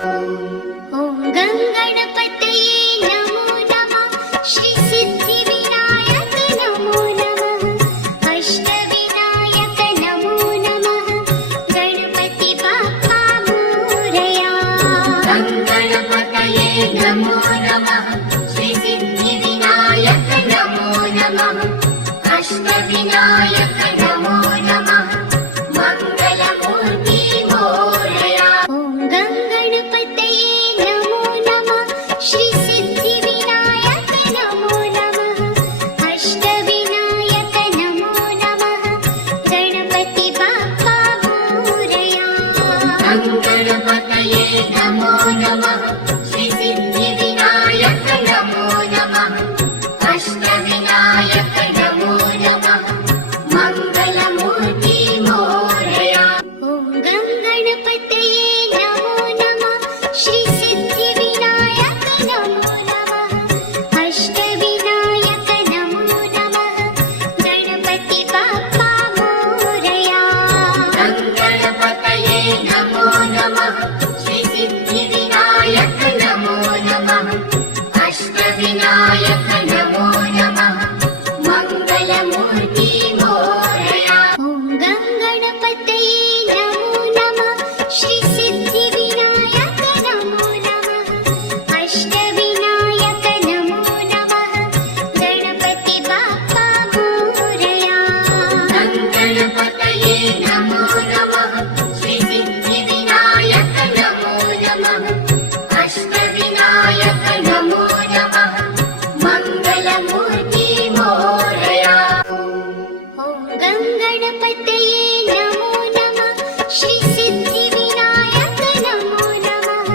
ॐ गङ्गणपतये नमो नमः। श्री सिद्धिविनायक नमो नमः। अष्टविनायक नमो नमः। गणपति बाप्पा मोरया। गङ्गणपतये नमो नमः। श्री सिद्धिविनायक नमो नमः। अष्टविनायक नमो नमः। मंगलमूर्ति मोरया। ॐ गङ्गणपतये नमो नमः। श्री सिद्धिविनायक नमो नमः। अष्टविनायक नमो नमः। गणपति बाप्पा मोरया। गङ्गणपतये नमो नमः। श्री सिद्धिविनायक नमो नमः। अष्टविनायक नमो नमः। मंगलमूर्ति मोरया। ॐ गङ्गणपतये नमो नमः। श्री सिद्धिविनायक नमो नमः। अष्टविनायक नमो नमः। गणपति बाप्पा मोरया। गङ्गणपतये नमो नमः। श्री सिद्धिविनायक नमो नमः। अष्टविनायक नमो नमः। मंगलमूर्ति मोरया। ॐ गङ्गणपतये नमो नमः। श्री सिद्धिविनायक नमो नमः। अष्टविनायक नमो नमः। गणपति बाप्पा मोरया। गङ्गणपतये नमो नमः। श्री सिद्धिविनायक नमो नमः। अष्टविनायक नमो नमः। मंगलमूर्ति मोरया। ॐ गङ्गणपतये नमो नमः। श्री सिद्धिविनायक नमो नमः।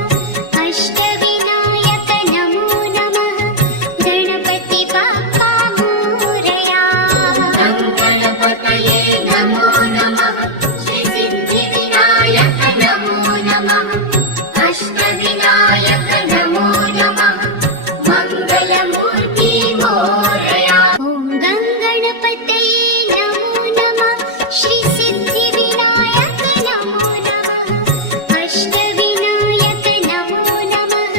अष्टविनायक नमो नमः। गणपति बाप्पा मोरया। गङ्गणपतये नमो नमः। श्री सिद्धिविनायक नमो नमः। अष्टविनायक नमो नमः। मंगलमूर्ति मोरया। ॐ गङ्गणपतये नमो नमः। श्री सिद्धिविनायक नमो नमः। अष्टविनायक नमो नमः।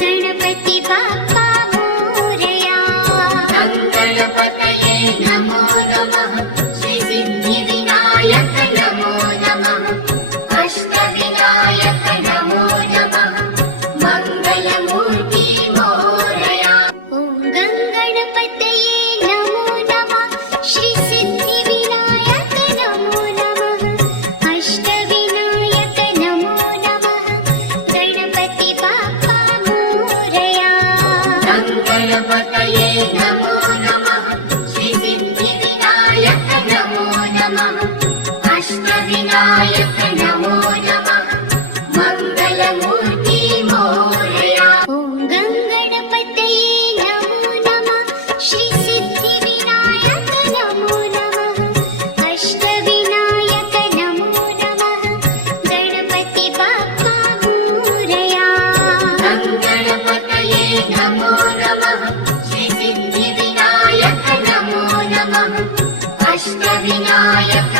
गणपति बाप्पा मोरया। गङ्गणपतये नमो नमः। श्री सिद्धिविनायक नमो नमः। अष्टविनायक नमो नमः। मंगलमूर्ति मोरया। ॐ गङ्गणपतये नमो नमः। श्री सिद्धिविनायक नमो नमः। अष्टविनायक नमो नमः। गणपति बाप्पा मोरया। गङ्गणपतये नमो नमः। श्री सिद्धिविनायक नमो नमः। अष्टविनायक नमो नमः। मंगलमूर्ति मोरया। ॐ गङ्गणपतये नमो नमः। श्री सिद्धिविनायक नमो नमः। अष्टविनायक नमो नमः। गणपति बाप्पा मोरया। गङ्गणपतये नमो नमः। श्री सिद्धिविनायक नमो नमः। अष्टविनायक